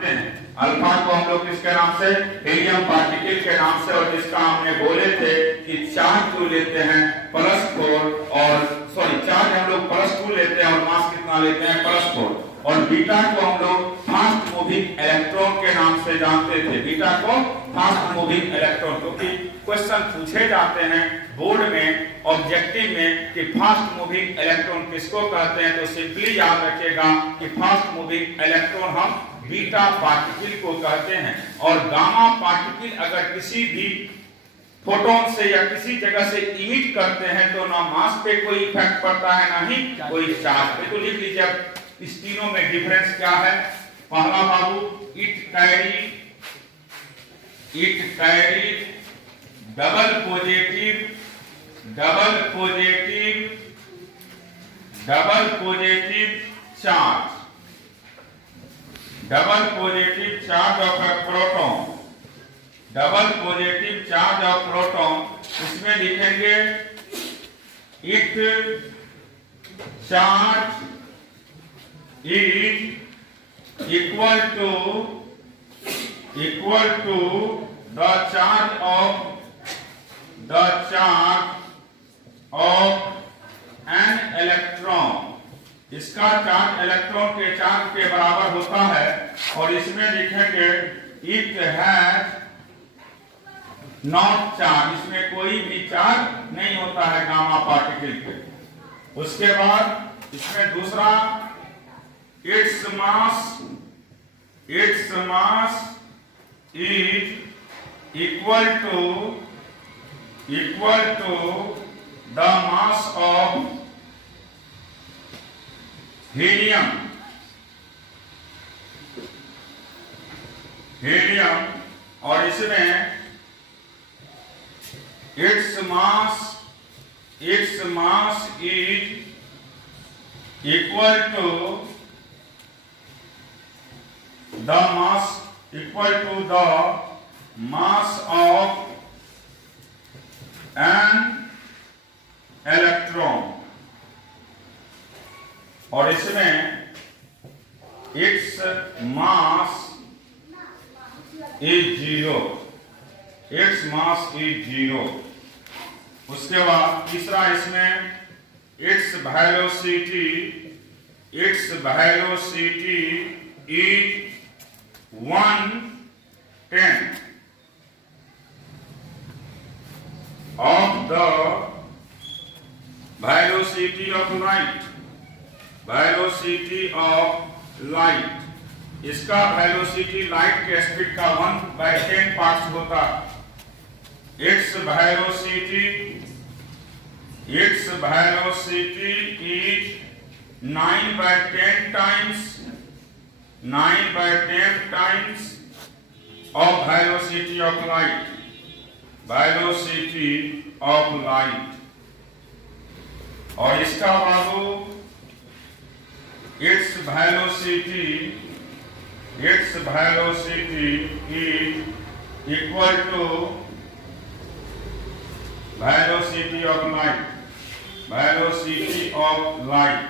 जानते हैं। अल्फा को हम लोग किसके नाम से, हीलियम पार्टिकल के नाम से, और जिसका हमने बोले थे कि चार्ज क्यों लेते हैं +4 और चार्ज हम लोग +2 लेते हैं और मास कितना लेते हैं +4। और बीटा को हम लोग फास्ट मूविंग इलेक्ट्रॉन के नाम से जानते थे, बीटा को फास्ट मूविंग इलेक्ट्रॉन, क्योंकि क्वेश्चन पूछे जाते हैं बोर्ड में ऑब्जेक्टिव में कि फास्ट मूविंग इलेक्ट्रॉन किसको कहते हैं, तो सिंपली याद रखिएगा कि फास्ट मूविंग इलेक्ट्रॉन हम बीटा पार्टिकल को कहते हैं। और गामा पार्टिकल अगर किसी भी फोटोन से या किसी जगह से इमिट करते हैं तो ना मास पे कोई इफेक्ट पड़ता है ना ही कोई चार्ज पे। तो लिख लीजिए इस तीनों में डिफरेंस क्या है। पहला बाबू, it carry double positive charge, double positive charge of a proton, double positive charge of proton. इसमें लिखेंगे it charge is equal to the charge of an electron। इसका चार्ज इलेक्ट्रॉन के चार्ज के बराबर होता है। और इसमें लिखेंगे it has not चार्ज, इसमें कोई भी चार्ज नहीं होता है गामा पार्टिकल पे। उसके बाद इसमें दूसरा, its mass is equal to the mass of helium, और इसमें its mass is equal to the mass of an electron। और इसमें its mass is 0। उसके बाद तीसरा, इसमें its velocity is 1/10 of the velocity of light। इसका वेलोसिटी लाइट के स्पीड का 1/10 पार्ट्स होता। its velocity is 9/10 times of velocity of light। और इसका बाबू its velocity is equal to velocity of light।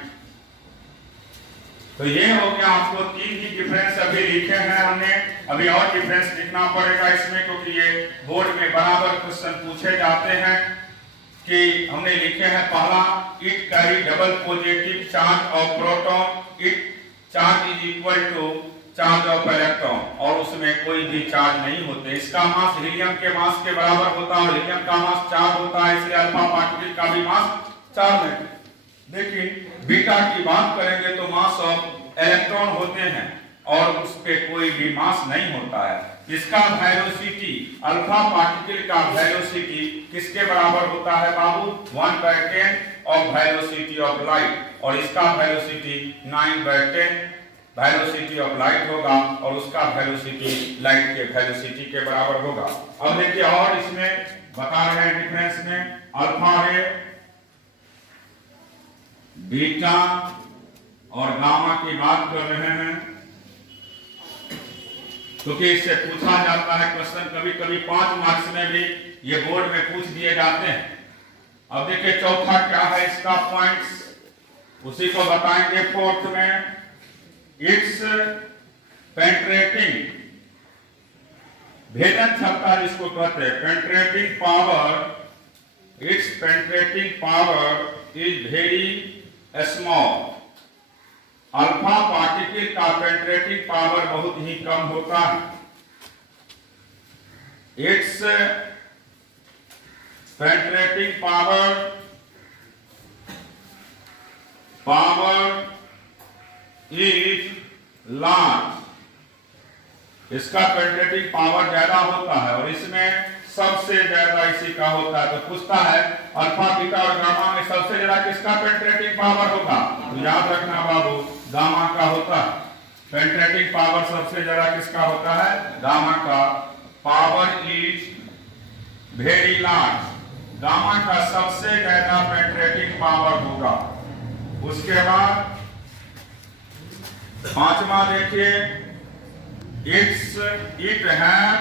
तो ये हो गया, आपको 3 ही डिफरेंस अभी लिखे हैं हमने। अभी और डिफरेंस लिखना पड़ेगा इसमें, क्योंकि ये बोर्ड में बराबर क्वेश्चन पूछे जाते हैं। कि हमने लिखे हैं पहला, it carry double positive charge of proton, it charge is equal to charge of electron, और उसमें कोई भी चार्ज नहीं होते। इसका मास हीलियम के मास के बराबर होता है और हीलियम का मास 4 होता है, इसलिए अल्फा पार्टिकल का भी मास 4 है। लेकिन बीटा की बात करेंगे तो मास ऑफ इलेक्ट्रॉन होते हैं और उस पे कोई भी मास नहीं होता है। इसका वेलोसिटी, अल्फा पार्टिकल का वेलोसिटी किसके बराबर होता है बाबू? 1/10 ऑफ वेलोसिटी ऑफ लाइट, और इसका वेलोसिटी 9/10 वेलोसिटी ऑफ लाइट होगा, और उसका वेलोसिटी लाइट के वेलोसिटी के बराबर होगा। अब देखिए और इसमें बता रहे हैं डिफरेंस में, अल्फा रे, बीटा और गामा की बात कर रहे हैं, क्योंकि इससे पूछा जाता है क्वेश्चन, कभी कभी 5 मार्क्स में भी ये बोर्ड में पूछ दिए जाते हैं। अब देखिए चौथा क्या है इसका पॉइंट्स, उसी को बताएंगे। फोर्थ में इट्स पेंट्रेटिंग, भेदन क्षमता जिसको कहते हैं, penetrating power, it's penetrating power is very small. Alpha particle का पेंट्रेटिंग पावर बहुत ही कम होता है। It's penetrating power is large, इसका पेंट्रेटिंग पावर ज्यादा होता है और इसमें सबसे ज्यादा इसी का होता है। तो पूछता है अल्फा बीटा और गामा में सबसे ज्यादा किसका पेंट्रेटिंग पावर होगा? तो याद रखना बाबू, गामा का होता है। पेंट्रेटिंग पावर सबसे ज्यादा किसका होता है? गामा का। Power is very large, gamma का सबसे ज्यादा पेंट्रेटिंग पावर होगा। उसके बाद पांचवा देखिए, it have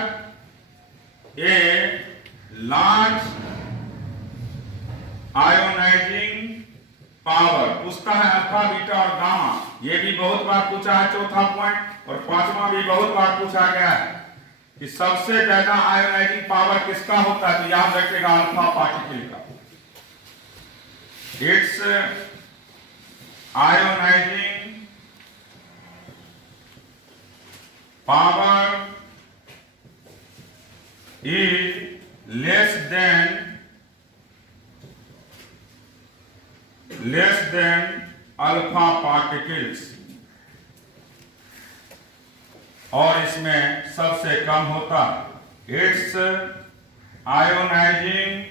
a large ionising power. पूछता है अल्फा बीटा और गामा, ये भी बहुत बार पूछा है चौथा पॉइंट, और पांचवा भी बहुत बार पूछा गया है कि सबसे ज्यादा आयोनाइजिंग पावर किसका होता है? तो याद रखिएगा अल्फा पार्टिकल का। It's ionising power is less than alpha particles, और इसमें सबसे कम होता है। It's ionising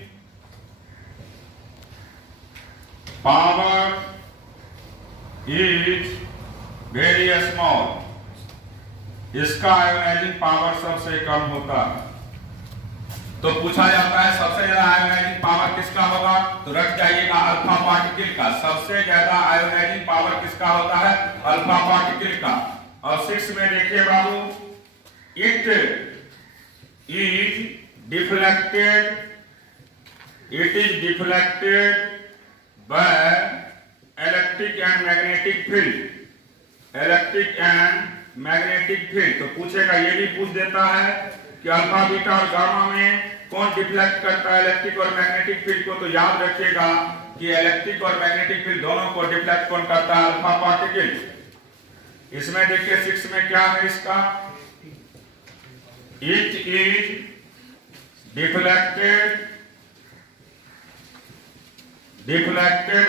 power is very small, इसका आयोनाइजिंग पावर सबसे कम होता है। तो पूछा जाता है सबसे ज्यादा आयोनाइजिंग पावर किसका होगा? तो रख जाइएगा अल्फा पार्टिकल का। सबसे ज्यादा आयोनाइजिंग पावर किसका होता है? अल्फा पार्टिकल का। और 6 में देखिए बाबू, it is deflected by electric and magnetic field, electric and magnetic field. तो पूछेगा, ये भी पूछ देता है कि अल्फा बीटा और गामा में कौन डिफ्लेक्ट करता है इलेक्ट्रिक और मैग्नेटिक फील्ड को? तो याद रखिएगा कि इलेक्ट्रिक और मैग्नेटिक फील्ड दोनों को डिफ्लेक्ट कौन करता है? Alpha particle. इसमें देखिए 6 में क्या है इसका, it is deflected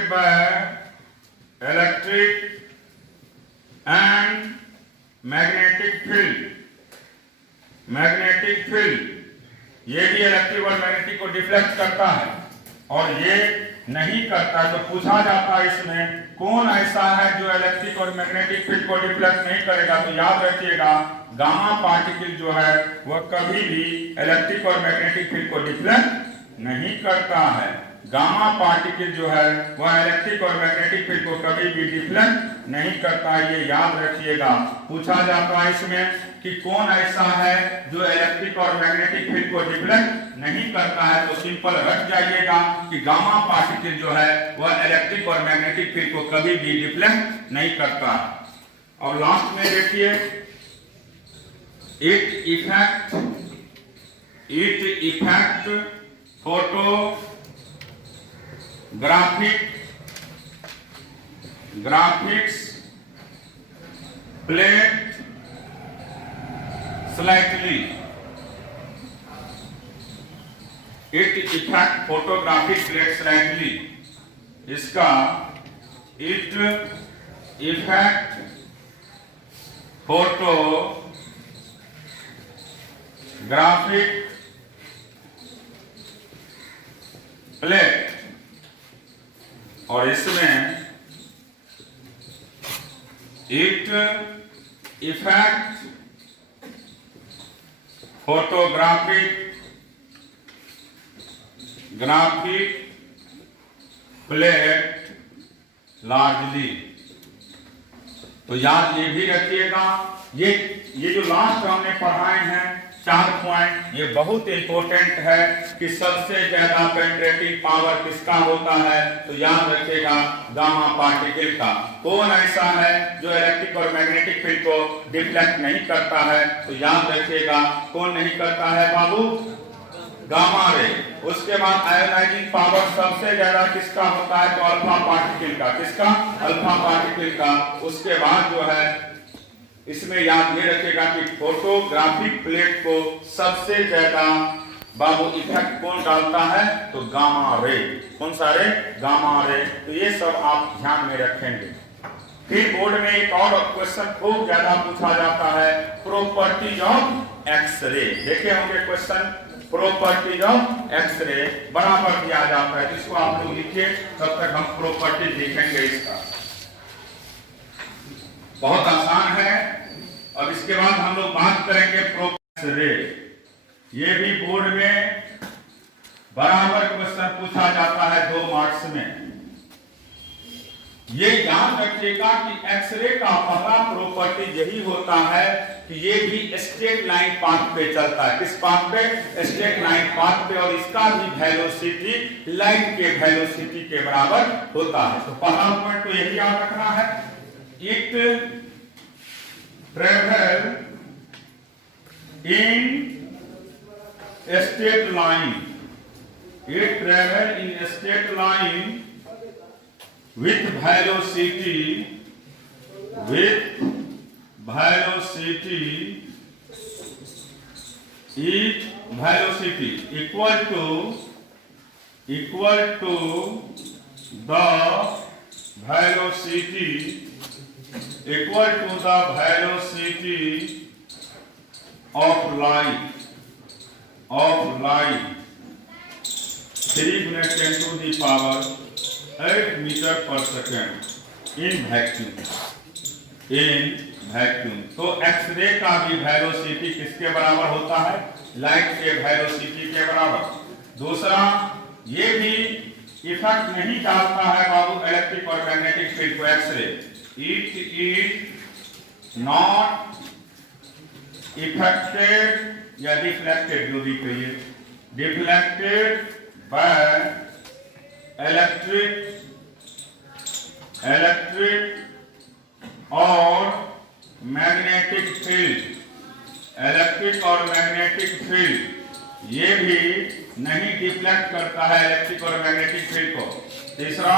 by electric and magnetic field. Magnetic field ये भी इलेक्ट्रिक और मैग्नेटिक को डिफ्लेक्ट करता है और ये नहीं करता। तो पूछा जाता है इसमें कौन ऐसा है जो इलेक्ट्रिक और मैग्नेटिक फील्ड को डिफ्लेक्ट नहीं करेगा? तो याद रखिएगा गामा पार्टिकल जो है वह कभी भी इलेक्ट्रिक और मैग्नेटिक फील्ड को डिफ्लेक्ट नहीं करता है। गामा पार्टिकल जो है वह इलेक्ट्रिक और मैग्नेटिक फील्ड को कभी भी डिफ्लेक्ट नहीं करता है, ये याद रखिएगा। पूछा जाता है इसमें कि कौन ऐसा है जो इलेक्ट्रिक और मैग्नेटिक फील्ड को डिफ्लेक्ट नहीं करता है? तो सिंपल रख जाइएगा कि गामा पार्टिकल जो है वह इलेक्ट्रिक और मैग्नेटिक फील्ड को कभी भी डिफ्लेक्ट नहीं करता है। और लास्ट में देखिए, it effect graphics plate slightly. It effect photographic plate slightly, इसका इट इफेक्ट फोटोग्राफिक प्लेट, और इसमें it effect photographic plate largely. तो याद ये भी रखिएगा, ये जो लास्ट हमने पढ़ाए हैं 4 पॉइंट ये बहुत इंपॉर्टेंट है कि सबसे ज्यादा पेनिट्रेटिंग पावर किसका होता है, तो याद रखिएगा गामा पार्टिकल का। कौन ऐसा है जो इलेक्ट्रिक और मैग्नेटिक फील्ड को डिफ्लेक्ट नहीं करता है, तो याद रखिएगा कौन नहीं करता है बाबू, गामा रे। उसके बाद आयोनाइजिंग पावर सबसे ज्यादा किसका होता है, तो अल्फा पार्टिकल का। किसका, अल्फा पार्टिकल का। उसके बाद जो है इसमें याद ये रखिएगा कि फोटोग्राफिक प्लेट को सबसे ज्यादा बाबू इफेक्ट कौन डालता है, तो गामा रे। कौन सा रे, गामा रे। तो ये सब आप ध्यान में रखेंगे। फिर बोर्ड में एक और क्वेश्चन खूब ज्यादा पूछा जाता है, प्रॉपर्टीज ऑफ एक्सरे। देखे होंगे क्वेश्चन, प्रॉपर्टीज ऑफ एक्सरे बराबर दिया जाता है, इसको आप लोग लिखिए, तब तक हम प्रॉपर्टी देखेंगे इसका। बहुत आसान है। अब इसके बाद हम लोग बात करेंगे एक्सरे। ये भी बोर्ड में बराबर क्वेश्चन पूछा जाता है 2 मार्क्स में। ये याद रखिएगा कि एक्सरे का पहला प्रॉपर्टी यही होता है कि ये भी स्ट्रेट लाइन पाथ पे चलता है। किस पाथ पे, स्ट्रेट लाइन पाथ पे, और इसका भी वेलोसिटी लाइट के वेलोसिटी के बराबर होता है। तो पहला पॉइंट तो यही याद रखना है, it travel in straight line, it travel in straight line with velocity equal to the velocity of light 3 × 10⁸ metre पर सेकेंड इन वैक्यूम। तो एक्सरे का भी वेलोसिटी किसके बराबर होता है, लाइट के वेलोसिटी के बराबर। दूसरा, ये भी इफेक्ट नहीं डालता है बाबू इलेक्ट्रिक और मैग्नेटिक फील्ड को X ray. It is not effected या डिफ्लेक्टेड, जो भी कहिए, डिफ्लेक्टेड बाय इलेक्ट्रिक और मैग्नेटिक फील्ड। इलेक्ट्रिक और मैग्नेटिक फील्ड ये भी नहीं डिफ्लेक्ट करता है इलेक्ट्रिक और मैग्नेटिक फील्ड को। तीसरा,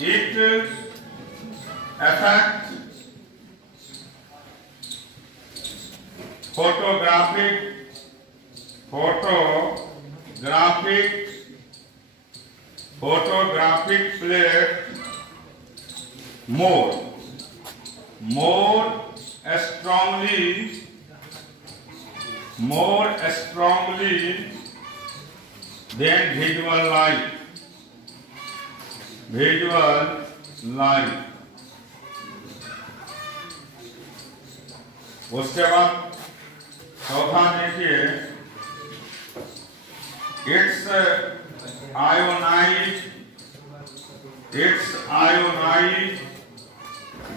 it affect photographic plate more strongly than visual light। उसके बाद चौथा देखिए, it's ionized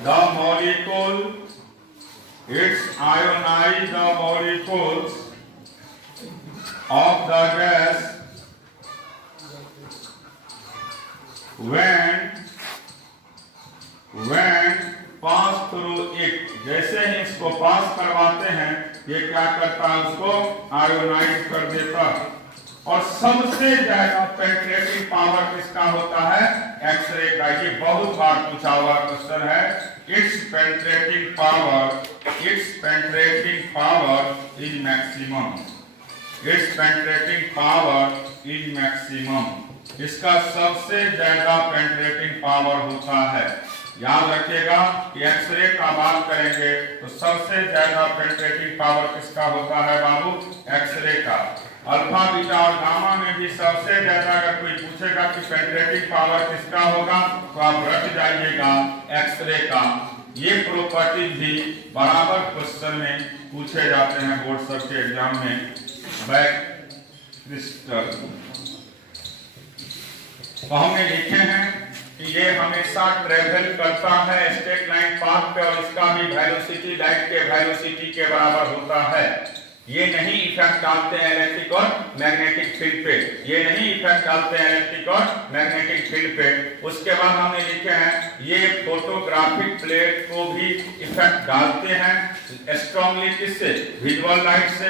the molecules of the gas when pass through it। जैसे ही इसको पास करवाते हैं, ये क्या करता है, उसको आयोनाइज कर देता है। और सबसे ज्यादा पेनिट्रेटिंग पावर किसका होता है, एक्सरे का। ये बहुत बार पूछा हुआ क्वेश्चन है। It's penetrating power is maximum. इसका सबसे ज्यादा पेनिट्रेटिंग पावर होता है। याद रखिएगा कि एक्सरे का बात करेंगे तो सबसे ज्यादा पेनिट्रेटिंग पावर किसका होता है बाबू, एक्सरे का। अल्फा, बीटा और गामा में भी सबसे ज्यादा अगर कोई पूछेगा कि पेनिट्रेटिंग पावर किसका होगा, तो आप रख जाइएगा एक्सरे का। ये प्रॉपर्टी भी बराबर क्वेश्चन में पूछे जाते हैं बोर्ड सब के एग्जाम में। बैक क्रिस्टल तो हमने लिखे हैं कि ये हमेशा ट्रेवल करता है स्ट्रेट लाइन पाथ पे, और इसका भी वेलोसिटी लाइट के वेलोसिटी के बराबर होता है। ये नहीं इफेक्ट डालते हैं इलेक्ट्रिक और मैग्नेटिक फील्ड पे, ये नहीं इफेक्ट डालते हैं इलेक्ट्रिक और मैग्नेटिक फील्ड पे। उसके बाद हमने लिखे हैं ये फोटोग्राफिक प्लेट को भी इफेक्ट डालते हैं स्ट्रांगली, किससे? विजुअल लाइट से।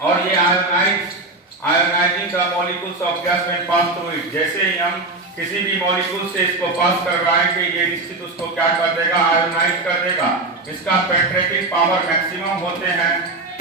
और ये ionising the molecules of gas when pass through it, जैसे ही हम किसी भी मॉलिक्यूल से इसको पास करवाएंगे ये निश्चित उसको क्या कर देगा? आयोनाइज कर देगा। इसका पेनिट्रेटिंग पावर मैक्सिमम होते हैं,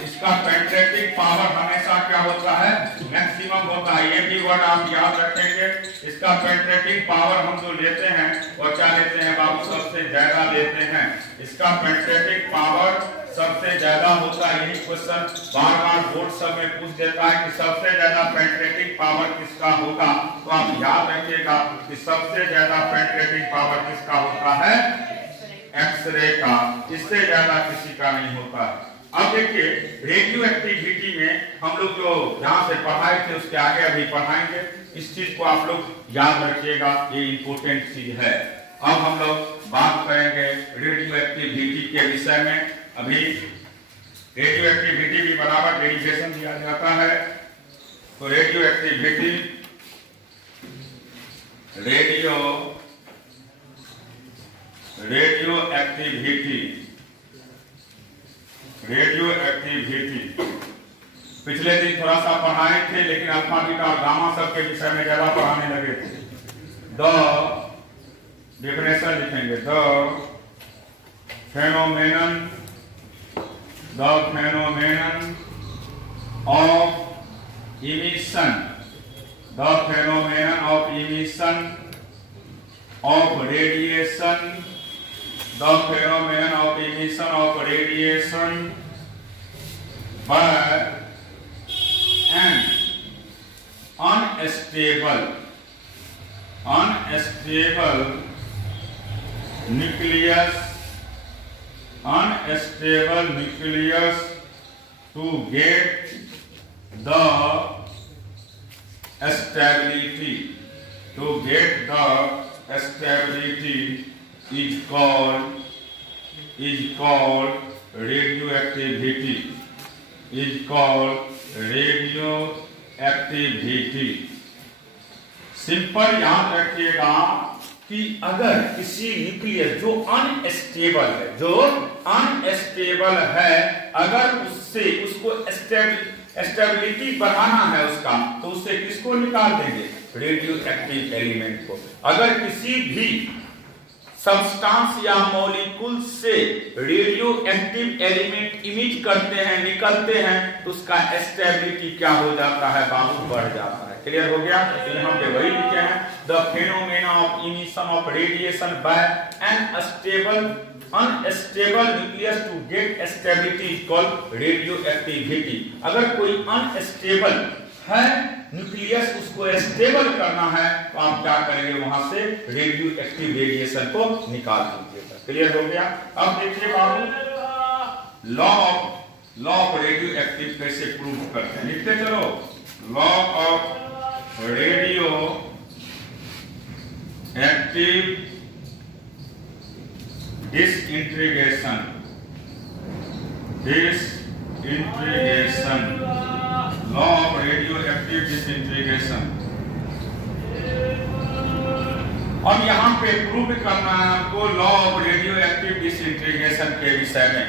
इसका पेनिट्रेटिंग पावर हमेशा क्या होता है? मैक्सिमम होता है। ये भी वर्ड आप याद रखेंगे। इसका पेनिट्रेटिंग पावर हम जो लेते हैं वो क्या लेते हैं बाबू? सबसे ज्यादा लेते हैं। इसका पेनिट्रेटिंग पावर सबसे ज्यादा होता है। यही क्वेश्चन बार-बार बोर्ड सब में पूछ देता है कि सबसे ज्यादा पेनिट्रेटिंग पावर किसका होगा? तो आप याद रखिएगा कि सबसे ज्यादा पेनिट्रेटिंग पावर किसका होता है? एक्सरे का। इससे ज्यादा किसी का नहीं होता। अब देखिए रेडियो एक्टिविटी में हम लोग जो यहाँ से पढ़ाए थे उसके आगे अभी पढ़ाएंगे। इस चीज को आप लोग याद रखिएगा, ये इंपोर्टेंट चीज है। अब हम लोग बात करेंगे रेडियो एक्टिविटी के विषय में। अभी रेडियो एक्टिविटी भी बराबर डेरिवेशन दिया जाता है। तो रेडियो एक्टिविटी रेडियो एक्टिविटी पिछले दिन थोड़ा सा पढ़ाए थे, लेकिन अल्फा बीटा और गामा सब के विषय में ज्यादा पढ़ाने लगे थे। द डेफिनेशन लिखेंगे, the phenomenon of emission, the phenomenon of emission of radiation, the phenomenon of emission of radiation by an unstable nucleus to get the stability is called radioactivity, simple याद रखिएगा कि अगर किसी न्यूक्लियस जो unstable है, अगर उसको स्टेबिलिटी बढ़ाना है उसका, तो उससे किसको निकाल देंगे? रेडियो एक्टिव एलिमेंट को। अगर किसी भी सब्सटेंस या मॉलिक्यूल से रेडियो एक्टिव एलिमेंट इमिट करते हैं, निकलते हैं, तो उसका स्टेबिलिटी क्या हो जाता है बाबू? बढ़ जाता है। क्लियर हो गया? तो यहाँ पे वही लिखे हैं, the phenomena of emission of radiation by an unstable nucleus to get stability is called radioactivity. अगर कोई अनस्टेबल है न्यूक्लियस, उसको स्टेबल करना है, तो आप क्या करेंगे? वहां से रेडियो एक्टिव रेडिएशन को निकाल दीजिएगा। क्लियर हो गया? अब देखिए बाबू लॉ ऑफ रेडियो एक्टिव कैसे प्रूव करते हैं, लिखते चलो। Law of radio active disintegration, law of radio active disintegration. अब यहाँ पे प्रूव करना है हमको law of radio active disintegration के विषय में।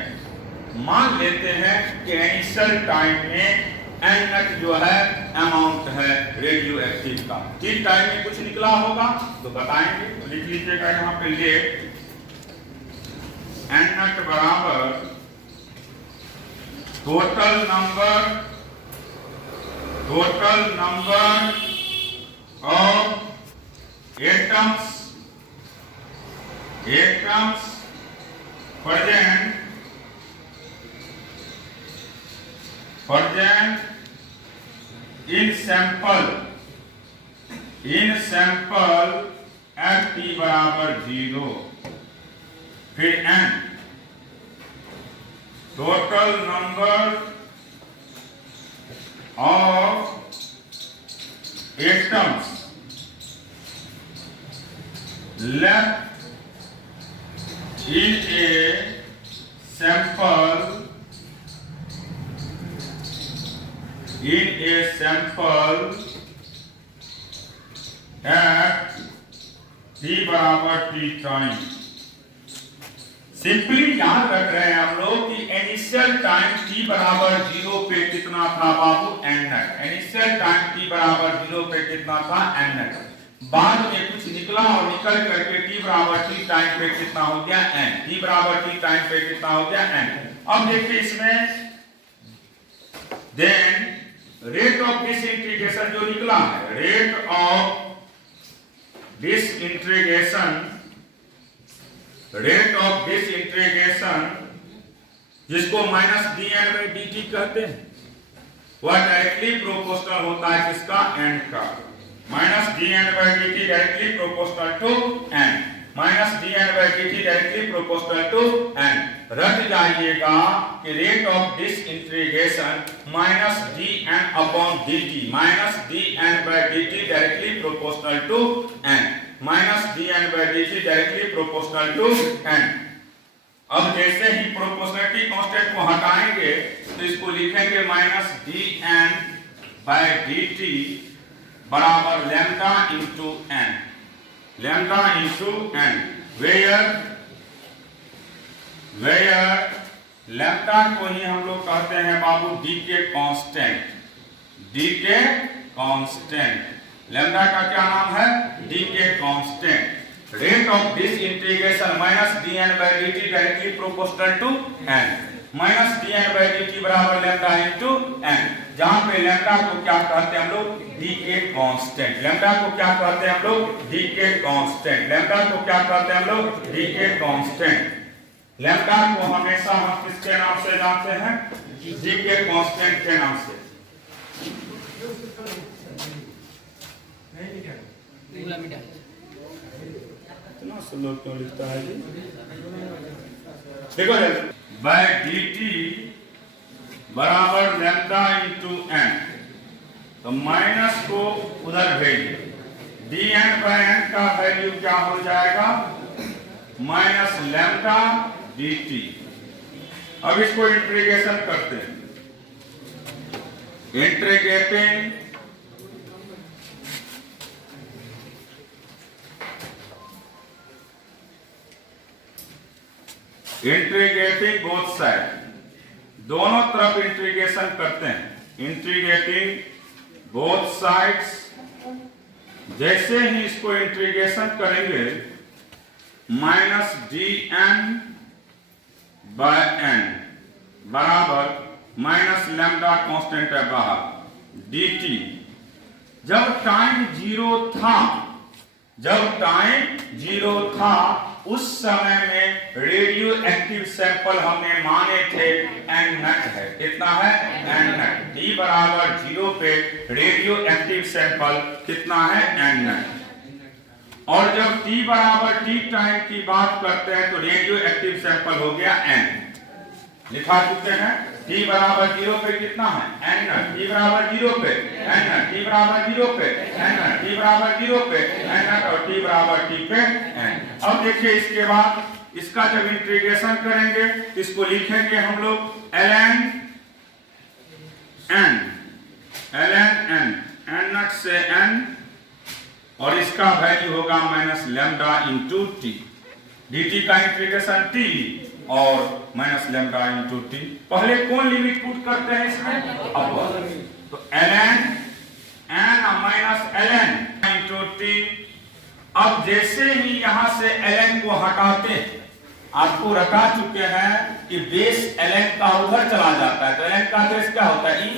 मान लेते हैं कि इनिशियल टाइम में एन नट जो है अमाउंट है रेडियो एक्टिव का, जिस टाइम में कुछ निकला होगा तो बताएंगे। तो लिख लीजिएगा यहाँ पे लेट एन नट बराबर total number of atoms present in sample at t बराबर 0, फिर n total number of atoms left in a sample in a sample at t बराबर t टाइम। सिंपली याद रख रहे हैं हम लोग कि इनिशियल टाइम t बराबर 0 पे कितना था बाबू, n नट। इनिशियल टाइम t बराबर 0 पे कितना था, n नट। बाद में कुछ निकला और निकल करके t बराबर t टाइम पे कितना हो गया, n। t बराबर t टाइम पे कितना हो गया, n। अब देखिए इसमें देन रेट ऑफ डिसइंटीग्रेशन जो निकला है, rate of disintegration, rate of disintegration जिसको माइनस dn/dt कहते हैं, वह डायरेक्टली प्रोपोर्शनल होता है किसका, n का। Minus dn/dt directly proportional to n, minus dn/dt directly proportional to n। रट जाइएगा कि rate of disintegration minus dn/dt, minus dn/dt directly proportional to n, minus dn/dt directly proportional to n। अब जैसे ही प्रोपोर्शनलिटी कांस्टेंट को हटाएंगे तो इसको लिखेंगे माइनस dn/dt बराबर lambda into n, lambda into n, where lambda को ही हम लोग कहते हैं बाबू decay constant, decay constant. Lambda का क्या नाम है, decay constant. Rate of disintegration minus dn/dt directly proportional to n, minus dn/dt बराबर लैम्डा इनटू n, जहां पे लैम्डा को क्या कहते हैं हम लोग, डी के कांस्टेंट। लैम्डा को क्या कहते हैं हम लोग, डी के कांस्टेंट। लैम्डा को क्या कहते हैं हम लोग, डी के कांस्टेंट। लैम्डा को हमेशा हम किसके नाम से जानते हैं, डी के कांस्टेंट के नाम से। इतना स्लो क्यों लिखता है जी, देखो बाय dt बराबर लैम्डा इंटू n, तो माइनस को उधर भेजिए, dn/n का वैल्यू क्या हो जाएगा, माइनस लैम्डा dt। अब इसको इंटीग्रेशन करते हैं, इंटीग्रेटिंग बोथ साइड, दोनों तरफ इंटीग्रेशन करते हैं, इंटीग्रेटिंग बोथ साइड्स। जैसे ही इसको इंटीग्रेशन करेंगे माइनस dn/n बराबर माइनस लैम्डा कांस्टेंट है बाहर dt। जब टाइम 0 था, जब टाइम 0 था उस समय में रेडियो एक्टिव सैंपल हमने माने थे n नट है, कितना है, n नट। t बराबर 0 पे रेडियो एक्टिव सैंपल कितना है, n नट। और जब t बराबर t टाइम की बात करते हैं तो रेडियो एक्टिव सैंपल हो गया n, लिखा चुके हैं। t बराबर 0 पे कितना है, n नट। t बराबर 0 पे n नट, t बराबर 0 पे n नट, t बराबर 0 पे n नट और t बराबर t पे n। अब देखिए इसके बाद इसका जब इंटीग्रेशन करेंगे इसको लिखेंगे हम लोग ln n, n नट से n, और इसका वैल्यू होगा minus lambda into T. dt का इंटीग्रेशन t और माइनस लैम्डा इंटू टी। पहले कौन लिमिट पुट करते हैं इसमें, अपर, तो ln n minus ln into T. अब जैसे ही यहां से ln को हटाते हैं, आपको रटा चुके हैं कि बेस ln का उधर चला जाता है, तो ln का बेस क्या होता है, e,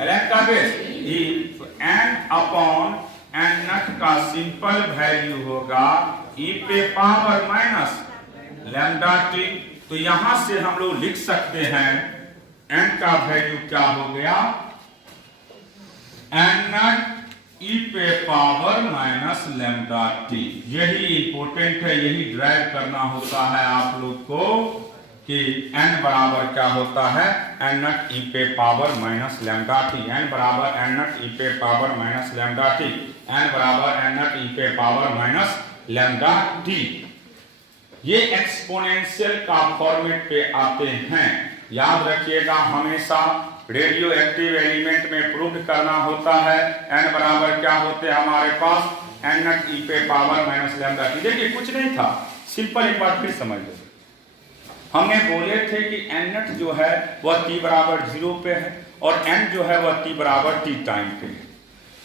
ln का बेस e, तो n अपॉन n नट का सिंपल वैल्यू होगा e पे पावर माइनस लैम्डा टी। तो यहां से हम लोग लिख सकते हैं n का वैल्यू क्या हो गया, n नट e पे पावर माइनस लैम्डा टी। यही इंपॉर्टेंट है, यही ड्राइव करना होता है आप लोग को कि n बराबर क्या होता है, n नट e पे power minus lambda T, n बराबर n नट e पे power minus lambda T, n बराबर n नट e पे पावर माइनस लैम्डा टी। ये एक्सपोनेंशियल का फॉर्मेट पे आते हैं, याद रखिएगा हमेशा रेडियो एक्टिव एलिमेंट में प्रूव करना होता है। n बराबर क्या होते हैं हमारे पास n नॉट e पे पावर माइनस लैम्डा टी। देखिए कुछ नहीं था, सिंपल, एक बार फिर समझ लो। हमने बोले थे कि n नॉट जो है वह t बराबर 0 पे है और n जो है वह t बराबर t टाइम पे है।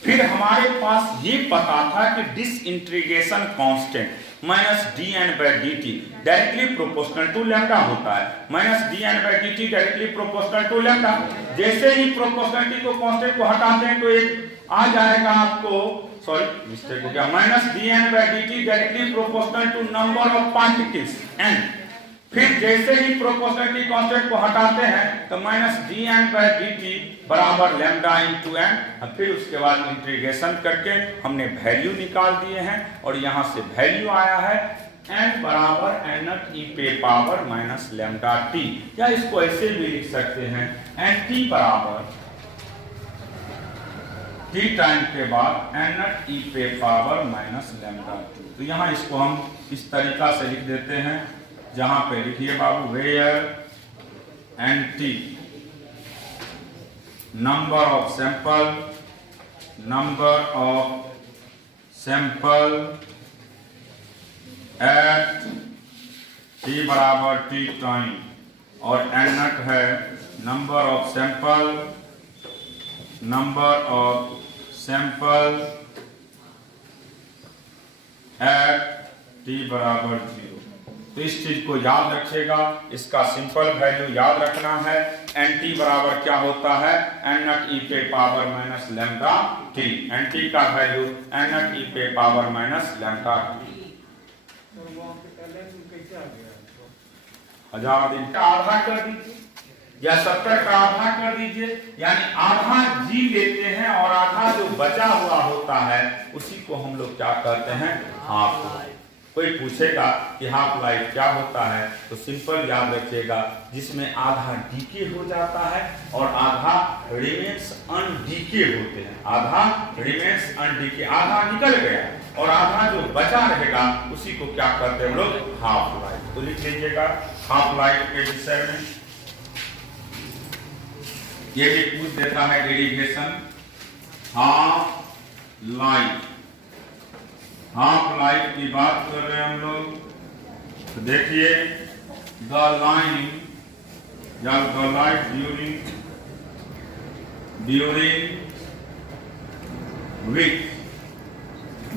फिर हमारे पास ये पता था कि disintegration constant minus dn by dt directly proportional to lambda होता है। Minus dn by dt directly proportional to lambda. जैसे ही प्रोपोर्शनलिटी को कांस्टेंट को हटाते हैं तो एक आ जाएगा आपको, सॉरी मिस्टेक हो गया, minus dn by dt directly proportional to number of particles n। फिर जैसे ही प्रोपोर्शनलिटी कांस्टेंट को हटाते हैं तो माइनस dn बाई dt बराबर लैम्डा इनटू n। फिर उसके बाद इंटीग्रेशन करके हमने वैल्यू निकाल दिए हैं और यहां से वैल्यू आया है n बराबर n नॉट e पे पावर माइनस लैम्डा t, या इसको ऐसे भी लिख सकते हैं nt बराबर t टाइम के बाद n नॉट e पे पावर माइनस लैम्डा t। तो यहां इसको हम इस तरीका से लिख देते हैं, जहां पे लिखिए बाबू where nt number of sample at t बराबर t टाइम और n नॉट है number of sample at t बराबर 0। तो इस चीज को याद रखिएगा, इसका सिंपल वैल्यू याद रखना है। nt बराबर क्या होता है n नॉट e पे power minus lambda t। nt का वैल्यू n नॉट e पे पावर माइनस लैम्डा t। 1000 दिन का आधा कर दीजिए या 70 का आधा कर दीजिए, यानी आधा जी लेते हैं और आधा जो बचा हुआ होता है उसी को हम लोग क्या कहते हैं हाफ लाइफ। कोई पूछेगा कि हाफ लाइफ क्या होता है तो सिंपल याद रखिएगा, जिसमें आधा डीके हो जाता है और आधा रिमेन्स अनडीके होते हैं। आधा रिमेन्स अनडीके, आधा निकल गया और आधा जो बचा रहेगा उसी को क्या कहते हैं हम लोग हाफ लाइफ। तो लिख लीजिएगा हाफ लाइफ के विषय में ये भी पूछ देता है derivation half life. Half life की बात कर रहे हैं हम लोग, तो देखिए द लाइन या the life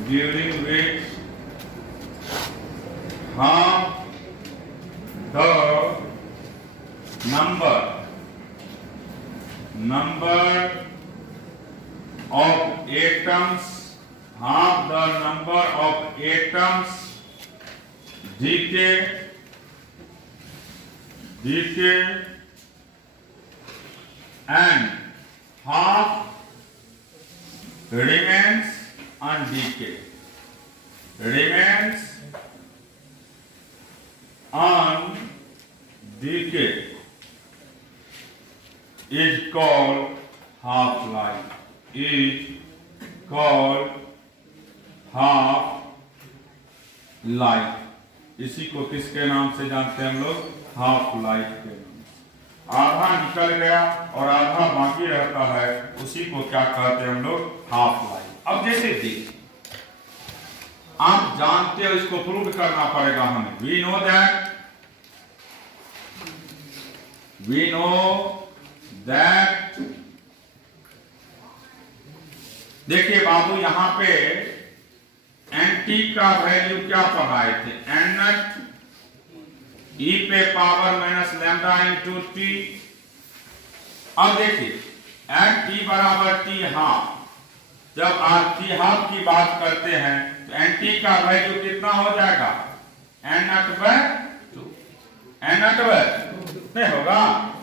during which half the number of atoms, half the number of atoms decay and half remains undecayed. Remains undecayed is called half-life. Is called half-life. इसी को किसके नाम से जानते हैं हम लोग? हाफ लाइफ के नाम से। आधा निकल गया और आधा बाकी रहता है, उसी को क्या कहते हैं हम लोग? Half life. अब जैसे देखिए, आप जानते हो, इसको प्रूव करना पड़ेगा हमें। We know that देखिए बाबू, यहां पे nt का वैल्यू क्या पढ़ाए थे? n e पे power minus lambda into T. अब देखिए एट t बराबर t हाफ, जब आप t हाफ की बात करते हैं तो nt का वैल्यू कितना हो जाएगा? n02 नहीं होगा,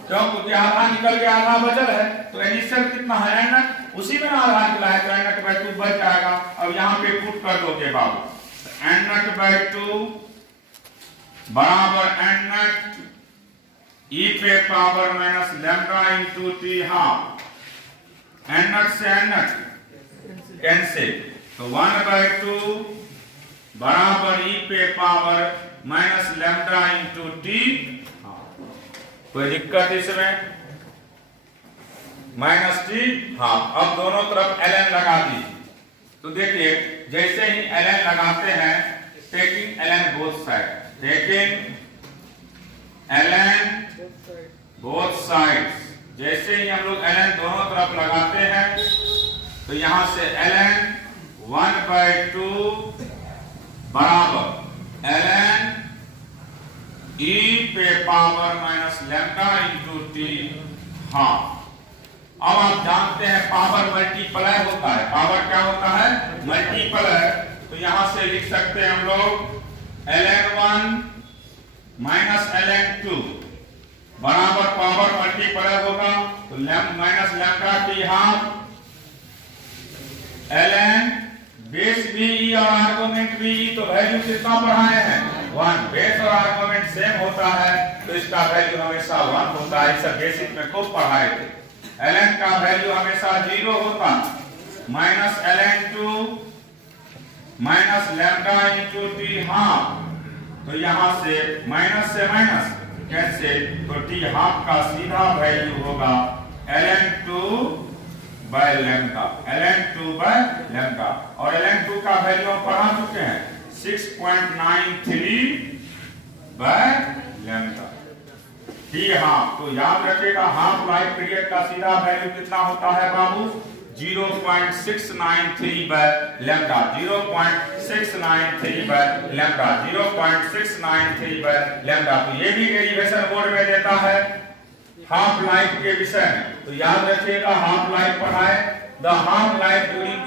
क्योंकि आधा निकल गया, आधा बचल है, तो इनिशियल कितना है? n उसी में आधा निकला है तो n02 बच जाएगा। अब यहाँ पे पुट कर दोगे बाबू, n02 बराबर n e पे power minus lambda into T half. n से n कैंसिल, तो 1/2 बराबर e पे power minus lambda into T. कोई दिक्कत इसमें? Minus T half. अब दोनों तरफ ln लगा दीजिए। तो देखिए जैसे ही ln लगाते हैं, taking ln both side, taking ln both sides, जैसे ही हम लोग ln दोनों तरफ लगाते हैं तो यहां से ln 1/2 बराबर ln e पे power minus lambda into T half. अब आप जानते हैं पावर मल्टीप्लाई होता है, पावर क्या होता है, मल्टीप्लाई। तो यहां से लिख सकते हैं हम लोग ln1 माइनस ln2 बराबर पावर मल्टीप्लाई होगा तो minus lambda T half ln base भी और आर्गुमेंट भी, तो वैल्यू कितना पढ़ाए हैं 1। बेस और आर्गुमेंट सेम होता है तो इसका वैल्यू हमेशा 1 होता है। इसे बेसिक में खूब पढ़ाए थे। ln का वैल्यू हमेशा 0 होता, minus ln2 minus lambda into T half. तो यहां से माइनस कैंसिल, तो टी हाफ का सीधा वैल्यू होगा ln2 by lambda, ln2 by lambda. और ln2 का वैल्यू हम पढ़ा चुके हैं 6.93 बाय लैम्डा टी हाफ। तो याद रखिएगा हाफ लाइफ पीरियड का सीधा वैल्यू कितना होता है बाबू, 0.693 by lambda, 0.693 by lambda, 0.693 by lambda. तो ये भी डेरिवेशन बोर्ड में देता है हाफ लाइफ के विषय में। तो याद रखिएगा हाफ लाइफ पढ़ाए, the half life during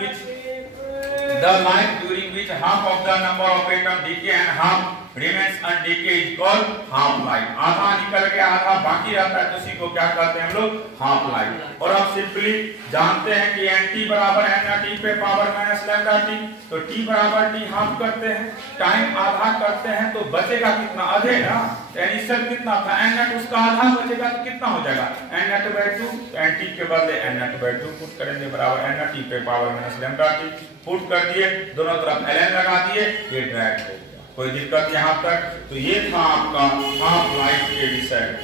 which half of the number of atom decay and half remains undecay is called half life. आधा निकल के आधा बाकी रहता है तो उसी को क्या कहते हैं हम लोग, हाफ लाइफ। और अब सिंपली जानते हैं कि nt बराबर n p पे पावर माइनस लैम्डा टी, तो t बराबर t हाफ करते हैं, टाइम आधा करते हैं तो बचेगा कितना, आधे ना। इनिशियल कितना था n0, उसका आधा बचेगा तो कितना हो जाएगा n0/2। nt के बदले n0/2 पुट करेंगे बराबर n पे power minus lambda T, put कर दिए, दोनों तरफ ln लगा दिए, ये ड्रैग हो गया। कोई दिक्कत यहां तक? तो ये था आपका हाफ लाइफ के विषय में।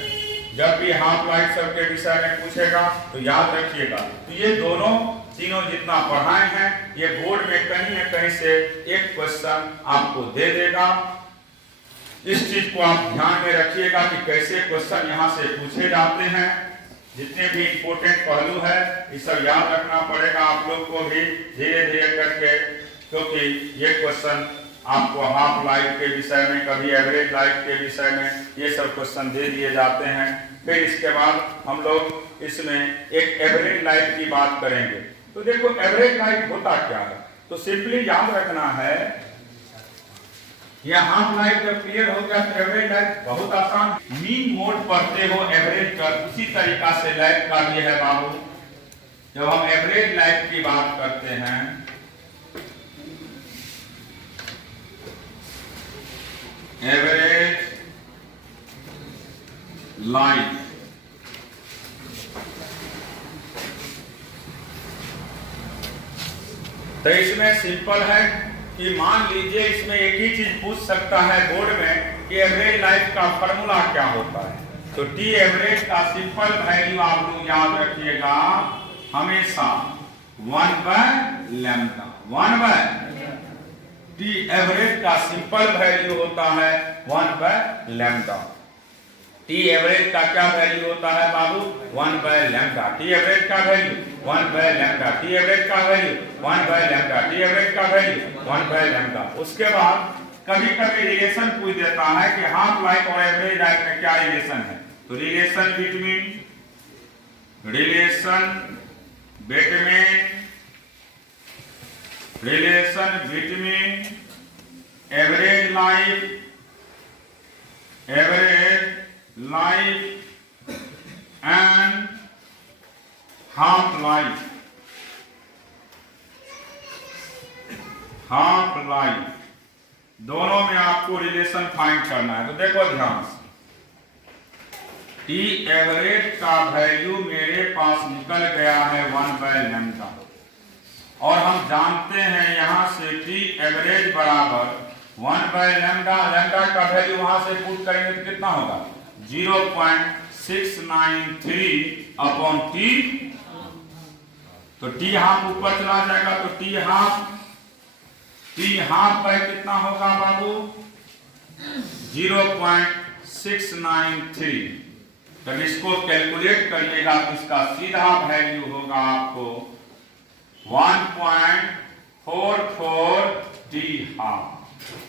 जब भी हाफ लाइफ सब के विषय में पूछेगा तो याद रखिएगा, तो ये दोनों तीनों जितना पढ़ाए हैं ये बोर्ड में कहीं न कहीं से एक क्वेश्चन आपको दे देगा। इस चीज को आप ध्यान में रखिएगा कि कैसे क्वेश्चन यहाँ से पूछे जाते हैं। जितने भी इंपोर्टेंट पहलू है ये सब याद रखना पड़ेगा आप लोग को भी धीरे धीरे करके, क्योंकि ये क्वेश्चन आपको हाफ लाइफ के विषय में, कभी एवरेज लाइफ के विषय में ये सब क्वेश्चन दे दिए जाते हैं। फिर इसके बाद हम लोग इसमें एक एवरेज लाइफ की बात करेंगे। तो देखो एवरेज लाइफ होता क्या है, तो सिंपली याद रखना है, यह हाफ लाइफ जब क्लियर हो गया तो एवरेज लाइफ बहुत आसान। मीन मोड पढ़ते हो एवरेज कर, उसी तरीका से लाइफ का भी है बाबू। जब हम एवरेज लाइफ की बात करते हैं, एवरेज लाइफ, तो इसमें सिंपल है कि मान लीजिए इसमें एक ही चीज पूछ सकता है बोर्ड में कि एवरेज लाइफ का फार्मूला क्या होता है। तो टी एवरेज का सिंपल वैल्यू आप लोग याद रखिएगा हमेशा 1/λ, 1/, टी एवरेज का सिंपल वैल्यू होता है 1/λ। टी एवरेज का क्या वैल्यू होता है बाबू, 1/λ। टी एवरेज का वैल्यू 1/λ, टी एवरेज का वैल्यू 1/λ, टी एवरेज का वैल्यू 1/λ। उसके बाद कभी कभी रिलेशन पूछ देता है कि हाफ लाइफ और एवरेज लाइफ में क्या रिलेशन है। तो relation between average life and half life, दोनों में आपको रिलेशन फाइंड करना है। तो देखो ध्यान से, टी एवरेज का वैल्यू मेरे पास निकल गया है 1/λ, और हम जानते हैं यहां से टी एवरेज बराबर 1/λ। लैम्डा का वैल्यू वहां से पुट करेंगे तो कितना होगा 0.693 अपॉन टी तो टी हाफ ऊपर चला जाएगा, तो टी हाफ बाय कितना होगा बाबू? 0.693। तब इसको कैलकुलेट करिएगा तो इसका सीधा वैल्यू होगा आपको 1.44 टी हाफ।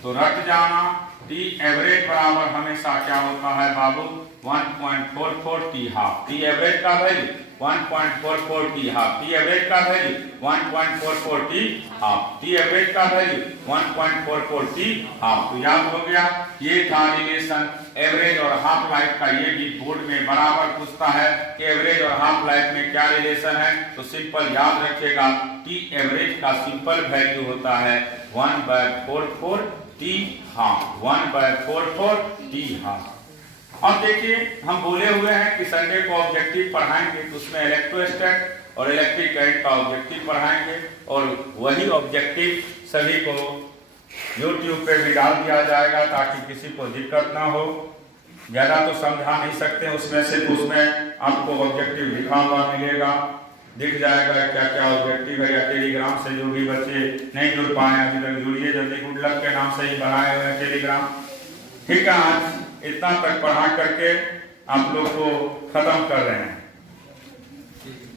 तो रट जाना, टी एवरेज बराबर हमेशा क्या होता है बाबू? 1.44 टी हाफ। टी एवरेज का value 1.44 T half. T average का value 1.44 T half. T average का वैल्यू 1.44 टी हाफ। तो याद हो गया, ये था रिलेशन एवरेज और हाफ लाइफ का। ये भी बोर्ड में बराबर पूछता है कि एवरेज और हाफ लाइफ में क्या रिलेशन है। तो सिंपल याद रखिएगा, टी एवरेज का सिंपल वैल्यू होता है 1/44 टी हाफ। 1/44 T half. अब देखिए, हम बोले हुए हैं कि संडे को ऑब्जेक्टिव पढ़ाएंगे, तो उसमें इलेक्ट्रोस्टैट और इलेक्ट्रिक करंट का ऑब्जेक्टिव पढ़ाएंगे, और वही ऑब्जेक्टिव सभी को YouTube पे भी डाल दिया जाएगा ताकि किसी को दिक्कत ना हो। ज़्यादा तो समझा नहीं सकते उसमें से, तो उसमें आपको ऑब्जेक्टिव लिखा हुआ मिलेगा, दिख जाएगा क्या क्या ऑब्जेक्टिव है। या टेलीग्राम से जो भी बच्चे नहीं जुड़ पाए अभी तक, जुड़िए जल्दी। गुड लक के नाम से ही बनाए हुए हैं टेलीग्राम। ठीक है, आज इतना तक पढ़ा करके आप लोग को खत्म कर रहे हैं।